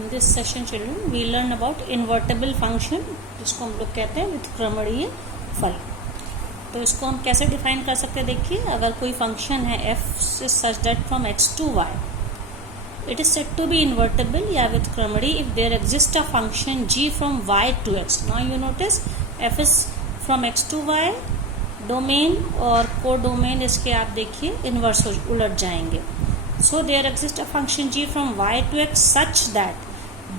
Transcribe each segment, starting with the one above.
In this session children we learn about invertible function जिसको हम लोग कहते हैं व्युत्क्रमणीय फल। तो इसको हम कैसे डिफाइन कर सकते हैं, देखिए अगर कोई फंक्शन है f such that from x to y it is said to be invertible या व्युत्क्रमणीय if there exists a function g from y to x। Now you notice f is from x to y, domain और को domain इसके आप देखिए inverse उलट जाएंगे। So there exists a function g from y to x such that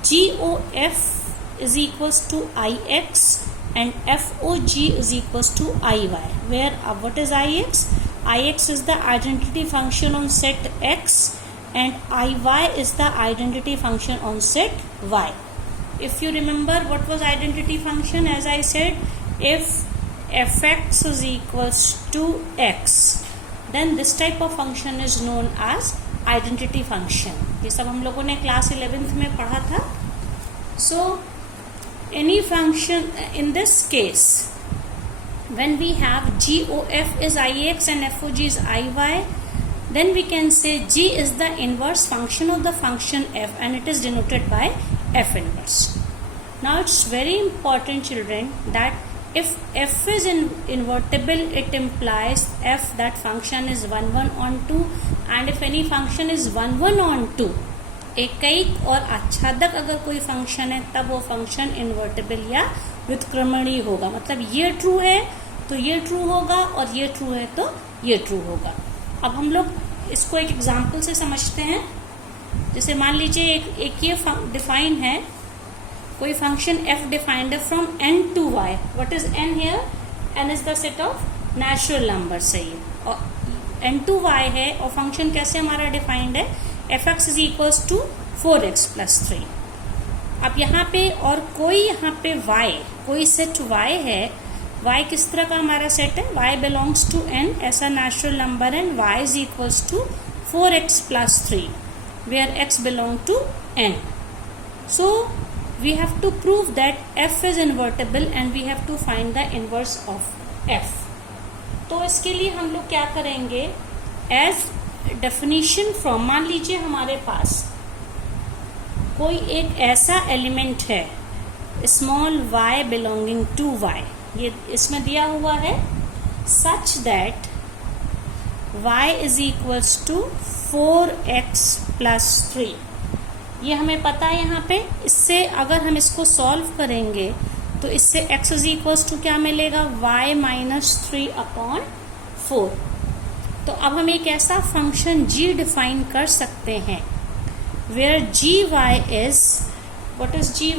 GOF is equals to IX and FOG is equals to IY, where what is IX? IX is the identity function on set X and IY is the identity function on set Y. If you remember what was identity function, as I said, if fx is equals to x, then this type of function is known as identity function. ये सब हम लोगों ने class 11th में पढ़ा था। So any function in this case when we have GOF is IX and FOG is IY, then we can say G is the inverse function of the function f and it is denoted by f inverse. Now it's very important children that if f is invertible, it implies f that function is 1 1 on 2, and if any function is 1 1 on 2, एकैक और आच्छादक अगर कोई function है तब वो function invertible या व्युत्क्रमणीय होगा। मतलब ये ट्रू है तो ये ट्रू होगा और ये ट्रू है तो ये ट्रू होगा। अब हम लोग इसको एक एग्जाम्पल से समझते हैं। जैसे मान लीजिए एक ये डिफाइन है, कोई फंक्शन f डिफाइंड है from n to y। What is n here? n is the set of natural number, सही है, और n to y है और फंक्शन कैसे हमारा डिफाइंड है, fx is equals to 4x plus 3। अब यहाँ पे और कोई यहाँ पे y, कोई सेट y है, y किस तरह का हमारा सेट है, y बिलोंग्स टू n, ऐसा नेचुरल नंबर है, y is equals to 4x plus 3 where x belong to n। So we have to prove that f is invertible and we have to find the inverse of f। तो इसके लिए हम लोग क्या करेंगे, as definition from, मान लीजिए हमारे पास कोई एक ऐसा एलिमेंट है small y belonging to y, ये इसमें दिया हुआ है, such that y is equals to 4x plus 3। ये हमें पता है यहाँ पे। इससे अगर हम इसको सॉल्व करेंगे तो इससे x इज इक्वल्स टू क्या मिलेगा, y माइनस 3 अपॉन 4। तो अब हम एक ऐसा फंक्शन g डिफाइन कर सकते हैं where gy is, what is gy,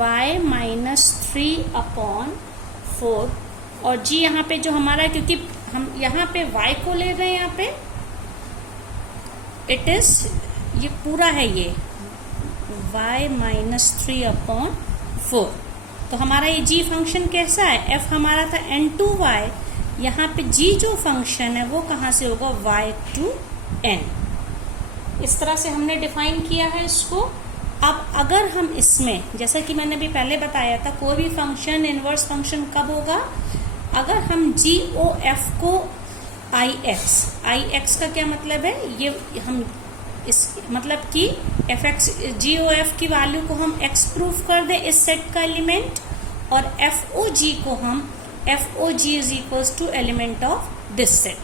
y minus 3 upon 4। और g यहाँ पे जो हमारा है, क्योंकि हम यहाँ पे y को ले रहे हैं, यहाँ पे इट इज, ये पूरा है, ये y माइनस 3 अपॉन 4। तो हमारा ये g फंक्शन कैसा है, f हमारा था n to y, यहाँ पे g जो फंक्शन है वो कहाँ से होगा, y to n। इस तरह से हमने डिफाइन किया है इसको। अब अगर हम इसमें, जैसा कि मैंने भी पहले बताया था, कोई भी फंक्शन इनवर्स फंक्शन कब होगा, अगर हम GOF को IX का क्या मतलब है, ये हम इस मतलब कि fx GOF की वैल्यू को हम x प्रूफ कर दें इस सेट का एलिमेंट, और FOG को हम FOG is equals to element of this set,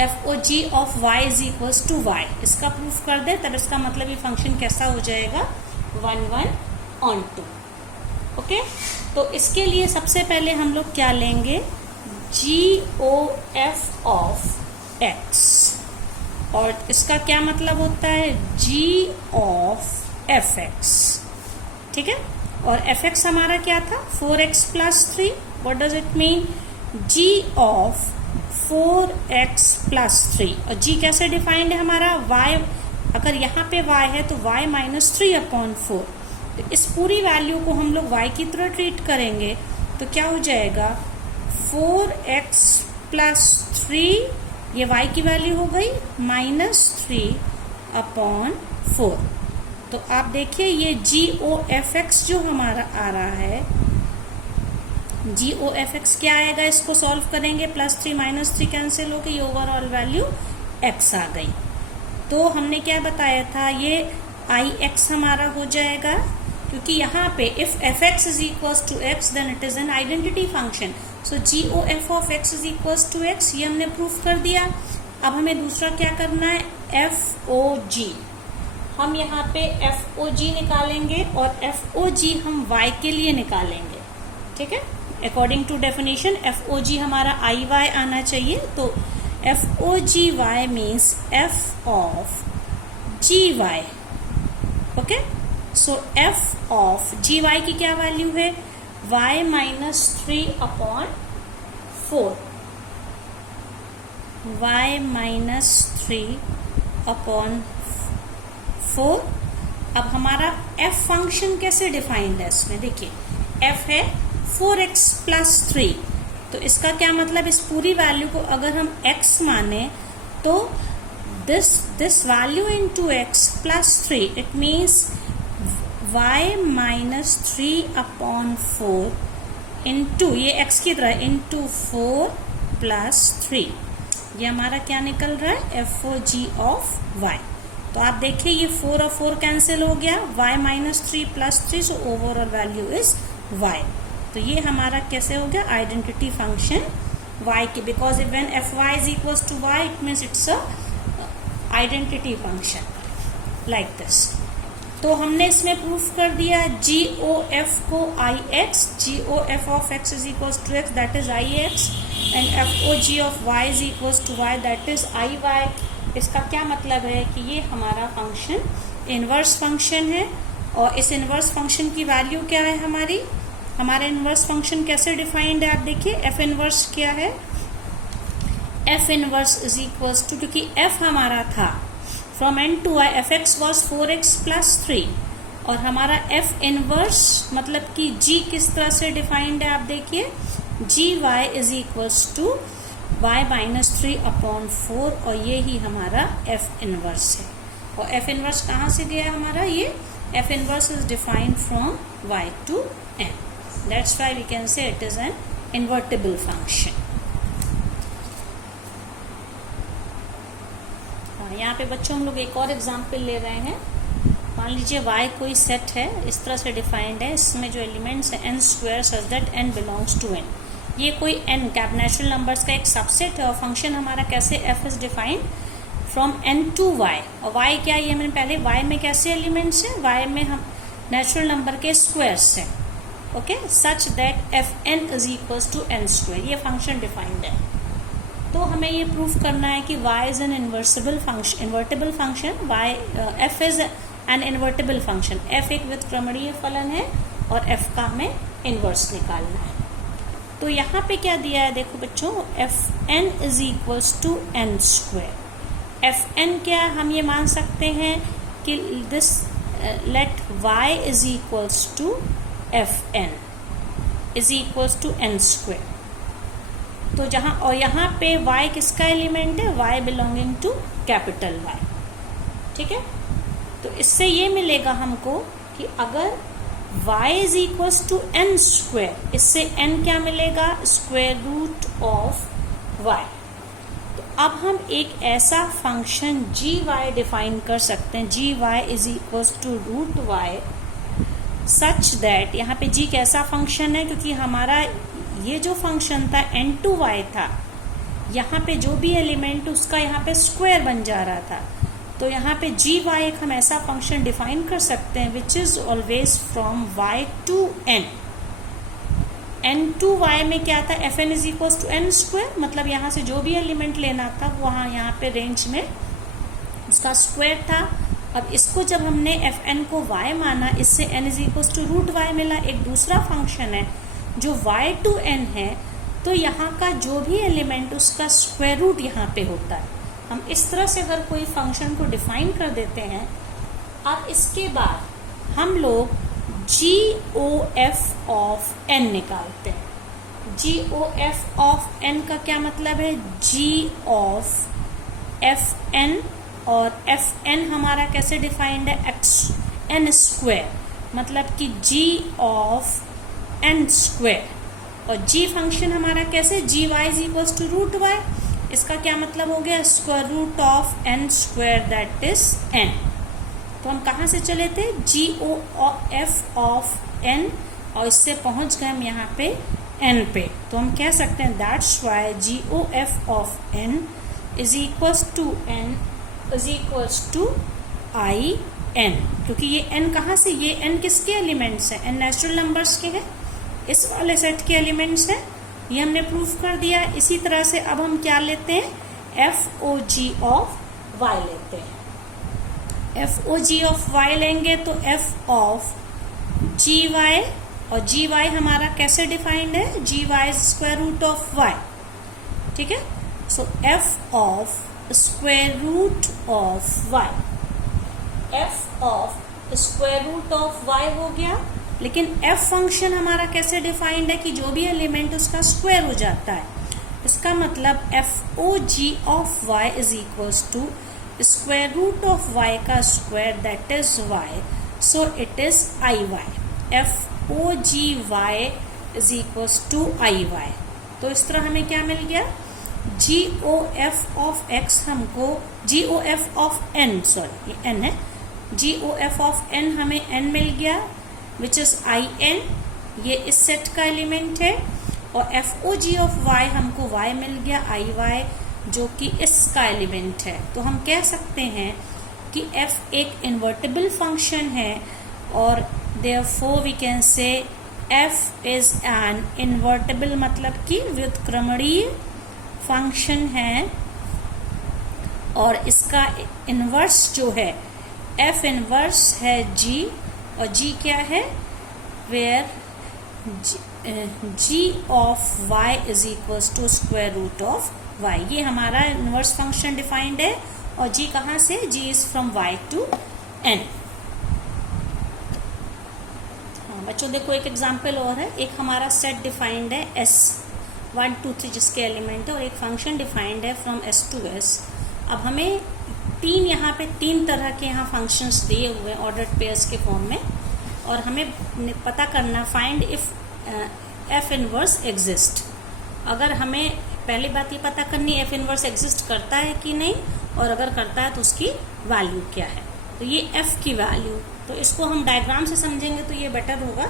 FOG of y is equals to y, इसका प्रूफ कर दे, तब इसका मतलब ये फंक्शन कैसा हो जाएगा, 1 1 on 2। ओके, तो इसके लिए सबसे पहले हम लोग क्या लेंगे, GOF ऑफ x, और इसका क्या मतलब होता है, g ऑफ fx, ठीक है। और fx हमारा क्या था, 4x plus 3। What does it mean, g of 4x plus 3। और g कैसे डिफाइंड है हमारा, y, अगर यहाँ पे y है तो y माइनस 3 अपॉन 4। तो इस पूरी वैल्यू को हम लोग y की तरह ट्रीट करेंगे तो क्या हो जाएगा, 4x प्लस 3, ये y की वैल्यू हो गई माइनस 3 अपॉन 4। तो आप देखिए ये GOFX जो हमारा आ रहा है, GOFX क्या आएगा, इसको सॉल्व करेंगे, प्लस 3 माइनस 3 कैंसिल होकर ये ओवरऑल वैल्यू x आ गई। तो हमने क्या बताया था, ये आई एक्स हमारा हो जाएगा, क्योंकि यहाँ पे if F X is equals to X then it is an identity function. So G O F of X is equals to X, ये हमने प्रूफ कर दिया। अब हमें दूसरा क्या करना है, एफ ओ जी। हम यहाँ पे एफ ओ जी निकालेंगे और एफ ओ जी हम वाई के लिए निकालेंगे, ठीक है। According to definition F O G हमारा आई वाई आना चाहिए। तो F O G Y means F of G Y, okay. So F of G Y की क्या वैल्यू है, y माइनस 3/4, y माइनस 3/4। अब हमारा f फंक्शन कैसे डिफाइंड है इसमें, देखिए f है 4x प्लस 3, तो इसका क्या मतलब, इस पूरी वैल्यू को अगर हम x माने तो this value into x plus 3, it means y minus 3/4 into, ये x की तरह, into 4 plus 3, ये हमारा क्या निकल रहा है, F O G of y। तो आप देखिए ये 4 और 4 कैंसिल हो गया, y minus 3 plus 3, so overall value is y। तो ये हमारा कैसे हो गया, आइडेंटिटी फंक्शन y के, because when F Y is equals to y it means it's a identity function like this. तो हमने इसमें प्रूफ कर दिया जी ओ एफ को I X, G O F of X is equals to X that is I X, and F O G of Y is equals to Y that is I Y. इसका क्या मतलब है कि ये हमारा function inverse function है, और इस इनवर्स फंक्शन की वैल्यू क्या है हमारी, हमारा इनवर्स फंक्शन कैसे डिफाइंड है, आप देखिए एफ इनवर्स क्या है, F inverse is equals to, क्योंकि एफ हमारा था from N to I, F X was 4x plus 3, और हमारा एफ इनवर्स मतलब कि जी किस तरह से डिफाइंड है, आप देखिए G Y is equals to Y minus 3/4, और ये ही हमारा एफ इनवर्स है। और एफ इनवर्स कहाँ से दिया है हमारा, ये F inverse is defined from Y to N, that's why we can say it is an invertible function. यहाँ पे बच्चों हम लोग एक और एग्जाम्पल ले रहे हैं। मान लीजिए y कोई सेट है, इस तरह से डिफाइंड है, इसमें जो एलिमेंट्स है n² such that n belongs to n। ये कोई n कैप नेचुरल नंबर्स का एक सबसेट है, और फंक्शन हमारा कैसे f is defined from n to y। और y क्या है, ये मैंने पहले, y में कैसे एलिमेंट्स है, y में हम नेचुरल नंबर के स्क्वायर्स हैं, okay, such that fn is equals to n², ये फंक्शन डिफाइंड है। तो हमें ये प्रूफ करना है कि y is an invertible function, f is an invertible function, f एक व्युत्क्रमणीय फलन है और f का हमें इन्वर्स निकालना है। तो यहाँ पे क्या दिया है, देखो बच्चों, fn is equals to n²। fn क्या, हम ये मान सकते हैं कि this let y is equals to fn is equals to n²। तो जहाँ, और यहाँ पे y किसका एलिमेंट है, y belonging to capital Y, ठीक है। तो इससे ये मिलेगा हमको कि अगर y is equals to n², इससे n क्या मिलेगा, स्क्वायर रूट ऑफ y। तो अब हम एक ऐसा फंक्शन जी वाई डिफाइन कर सकते हैं, G Y is equals to root Y, such that, यहाँ पे जी कैसा फंक्शन है, क्योंकि हमारा ये जो फंक्शन था n2y था, यहाँ पे जो भी एलिमेंट उसका यहाँ पे स्क्वायर बन जा रहा था। तो यहाँ पे जी वाई एक हम ऐसा फंक्शन डिफाइन कर सकते हैं which is always from y to n। n2y में क्या था, fn is equal to n², मतलब यहाँ से जो भी एलिमेंट लेना था वहाँ यहाँ पे रेंज में उसका स्क्वायर था। अब इसको जब हमने fn को y माना, इससे n is equal to root y मिला। एक दूसरा फंक्शन है जो y टू n है, तो यहाँ का जो भी एलिमेंट उसका स्क्वायर रूट यहाँ पे होता है। हम इस तरह से अगर कोई फंक्शन को डिफाइन कर देते हैं, अब इसके बाद हम लोग जी ओ एफ ऑफ n निकालते हैं। जी ओ एफ ऑफ n का क्या मतलब है, जी ऑफ एफ n, और एफ n हमारा कैसे डिफाइंड है, एक्स n स्क्वायर, मतलब कि जी ऑफ n²। और g फंक्शन हमारा कैसे, G Y is equals to root Y, इसका क्या मतलब हो गया, square root of n² that is n। तो हम कहाँ से चले थे, GOF ऑफ n, और इससे पहुंच गए हम यहाँ पे n पे। तो हम कह सकते हैं that's why GOF of n is equals to I n, क्योंकि ये n कहाँ से, ये n किसके एलिमेंट्स हैं, n नेचुरल नंबर्स के हैं, इस वाले सेट के एलिमेंट्स हैं, ये हमने प्रूफ कर दिया। इसी तरह से अब हम क्या लेते हैं, FOG ऑफ y लेते हैं। FOG ऑफ y लेंगे तो f ऑफ GY, और GY हमारा कैसे डिफाइंड है, GY is square root of y, ठीक है। So f of square root of y, f of square root of y हो गया। लेकिन f फंक्शन हमारा कैसे डिफाइंड है कि जो भी एलिमेंट उसका स्क्वायर हो जाता है, इसका मतलब FOG of y is equals to square root of y का square, that is y, so it is IY। FOGY is equals to IY। तो इस तरह हमें क्या मिल गया, GOF ऑफ x हमको, GOF ऑफ n, सॉरी ये n है, GOF ऑफ n हमें n मिल गया विच इज IN, ये इस सेट का एलिमेंट है, और FOG ऑफ y हमको y मिल गया IY, जो कि इसका एलिमेंट है। तो हम कह सकते हैं कि f एक इन्वर्टिबल फंक्शन है, और therefore we can say f is an invertible, मतलब कि व्युत्क्रमणीय फंक्शन है, और इसका इनवर्स जो है f इनवर्स है g, और g क्या है, where g of y is equals to square root of y। ये हमारा इनवर्स फंक्शन डिफाइंड है, और g कहाँ से, g is from y to n। हाँ बच्चों देखो एक एग्जांपल और है, एक हमारा सेट डिफाइंड है S 1 2 3 जिसके एलिमेंट है, और एक फंक्शन डिफाइंड है फ्रॉम S टू S। अब हमें यहाँ पे तीन तरह के यहाँ फंक्शंस दिए हुए हैं ऑर्डर्ड पेयर्स के फॉर्म में, और हमें पता करना find if f inverse exist. अगर हमें पहली बात ये पता करनी f इनवर्स एग्जिस्ट करता है कि नहीं, और अगर करता है तो उसकी वैल्यू क्या है। तो ये f की वैल्यू, तो इसको हम डायग्राम से समझेंगे तो ये बेटर होगा।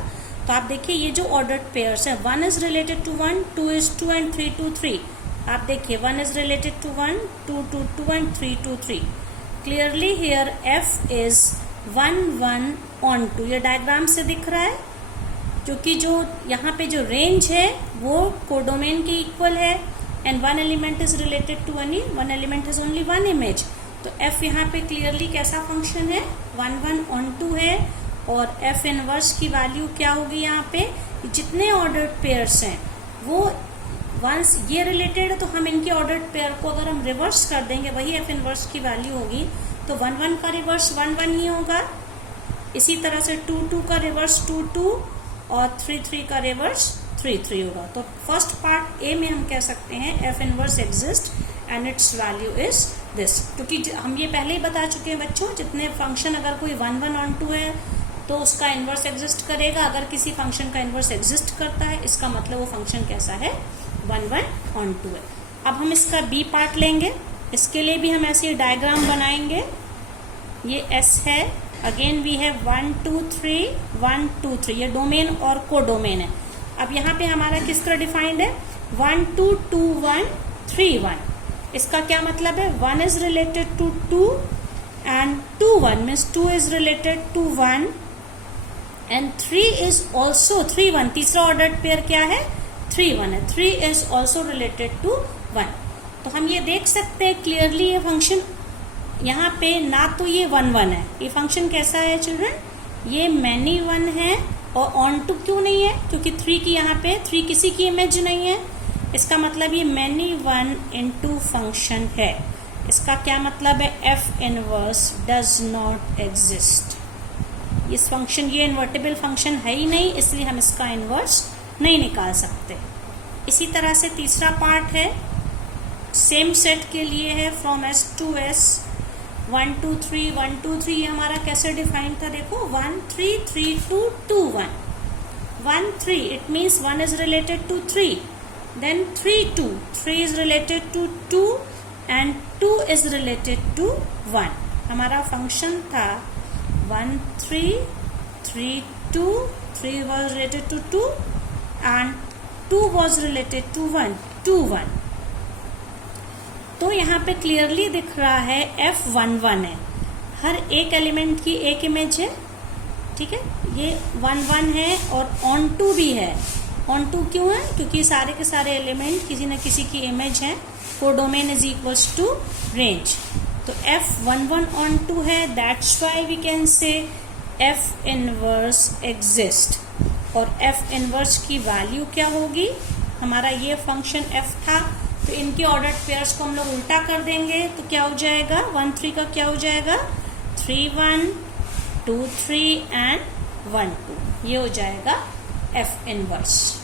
तो आप देखिए ये जो ऑर्डर्ड पेयर्स है, 1 is related to 1, 2 is 2 and 3 to 3। आप देखिए 1 is related to 1, 2 to 2 and 3 to 3। Clearly here f is 1 1 on 2, ये डायग्राम से दिख रहा है, क्योंकि जो यहाँ पे जो रेंज है वो कोडोमेन के इक्वल है, and one element is related to one element is only one image. तो f यहाँ पे क्लियरली कैसा फंक्शन है, 1 1 on 2 है, और f इनवर्स की वैल्यू क्या होगी, यहाँ पे जितने ऑर्डर्ड पेयर्स हैं वो वंस ये रिलेटेड है, तो हम इनके ऑर्डर्ड पेयर को अगर हम रिवर्स कर देंगे वही f इनवर्स की वैल्यू होगी। तो 1 1 का रिवर्स 1 1 ही होगा, इसी तरह से 2 2 का रिवर्स 2 2, और 3 3 का रिवर्स 3 3 होगा। तो फर्स्ट पार्ट ए में हम कह सकते हैं f inverse exist and it's value is this, क्योंकि हम ये पहले ही बता चुके हैं बच्चों, जितने फंक्शन अगर कोई 1 1 on 2 है तो उसका इन्वर्स एग्जिस्ट करेगा। अगर किसी फंक्शन का इन्वर्स एग्जिस्ट करता है, इसका मतलब वो फंक्शन कैसा है, 1 1 on 2 है। अब हम इसका बी पार्ट लेंगे, इसके लिए भी हम ऐसे डायग्राम बनाएंगे। ये S है, अगेन वी है 1 2 3 1 2 3, ये डोमेन और कोडोमेन है। अब यहाँ पे हमारा किस तरह डिफाइंड है, 1 2 2 1 3 1। इसका क्या मतलब है, 1 is related to 2 and 2 1 means 2 is related to 1 and 3 is also 3 1। तीसरा ऑर्डर्ड पेयर क्या है, 3 1 है, 3 इज ऑल्सो रिलेटेड टू 1। तो हम ये देख सकते हैं क्लियरली ये फंक्शन यहाँ पे ना तो ये 1 1 है, ये फंक्शन कैसा है चिल्ड्रन, ये मैनी 1 है, और ऑन टू क्यों नहीं है, क्योंकि 3 की यहाँ पे 3 किसी की इमेज नहीं है। इसका मतलब ये मैनी 1 into फंक्शन है। इसका क्या मतलब है, f inverse does not exist. इस फंक्शन, ये इन्वर्टिबल फंक्शन है ही नहीं, इसलिए हम इसका इनवर्स नहीं निकाल सकते। इसी तरह से तीसरा पार्ट है, सेम सेट के लिए है, फ्रॉम S टू S 1 2 3 1 2 3। ये हमारा कैसे डिफाइन था, देखो 1 3 3 2 2 1 1 3, it means 1 is related to 3, then 3 2, 3 is related to 2 and 2 is related to 1। हमारा फंक्शन था 1 3 3 2, 3 was related to 2 and 2 was related to 1, 2 1. तो यहाँ पे क्लियरली दिख रहा है F11 है, हर एक एलिमेंट की एक इमेज है, ठीक है, ये 1 1 है और ऑन टू भी है. ऑन टू क्यों है? क्योंकि सारे के सारे एलिमेंट किसी न किसी की इमेज है. Codomain is equals to range. तो F11 ऑन टू है, that's why we can say F inverse exist. और F इनवर्स की वैल्यू क्या होगी? हमारा ये फंक्शन F था, तो इनके ऑर्डर्ड पेयर्स को हम लोग उल्टा कर देंगे, तो क्या हो जाएगा? 1 3 का क्या हो जाएगा? 3 1 2 3 एंड 1 2. ये हो जाएगा F इनवर्स.